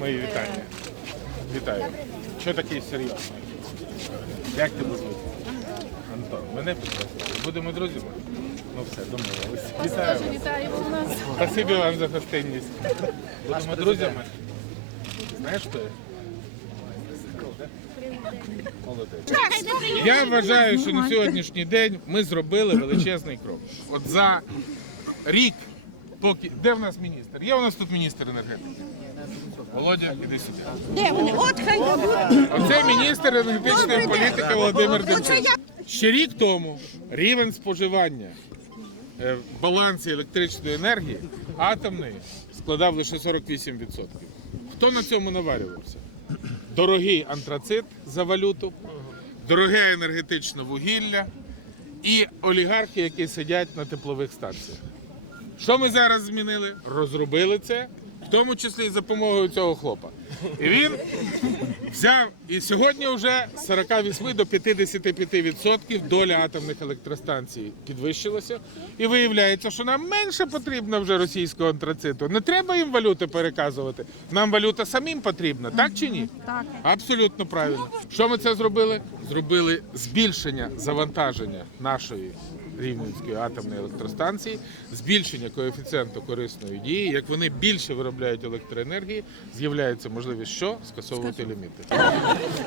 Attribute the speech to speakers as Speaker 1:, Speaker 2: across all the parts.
Speaker 1: Мої вітання. Вітаю. Що такий серйозний? Як тебе звуть? Антон. Мене підписує. Будемо друзями? Ну все, домовились. Вітаю вас.
Speaker 2: Вітаю у нас.
Speaker 1: Спасибі вам за гостинність. Будемо друзями. Знаєш хто? я? Молодець. Я вважаю, що на сьогоднішній день ми зробили величезний крок. От за рік, поки. Де в нас міністр? Є у нас тут міністр енергетики? Володя, іди сюди.
Speaker 2: Де вони? От хай дадуть.
Speaker 1: Оце міністр енергетичної політики Володимир Демченко. Ще рік тому рівень споживання е, в балансі електричної енергії атомної складав лише 48%. Хто на цьому наварювався? Дорогий антрацит за валюту, дороге енергетичне вугілля і олігархи, які сидять на теплових станціях. Що ми зараз змінили? Розробили це, в тому числі і за допомогою цього хлопа. І він взяв і сьогодні вже з 48 до 55% доля атомних електростанцій підвищилася. І виявляється, що нам менше потрібно вже російського антрациту. Не треба їм валюти переказувати. Нам валюта самим потрібна, так чи ні?
Speaker 2: Так.
Speaker 1: Абсолютно правильно. Що ми це зробили? Зробили збільшення завантаження нашої Рівненської атомної електростанції, збільшення коефіцієнту корисної дії. Як вони більше виробляють електроенергії, з'являється можливість що скасовувати ліміти.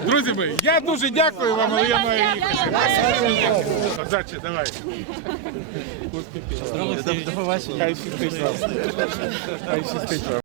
Speaker 1: Друзі мої, я дуже дякую вам, але я маю їхати. Удачі, давай.
Speaker 3: До побачення.
Speaker 1: Хай щастить вам. Хай щастить вам.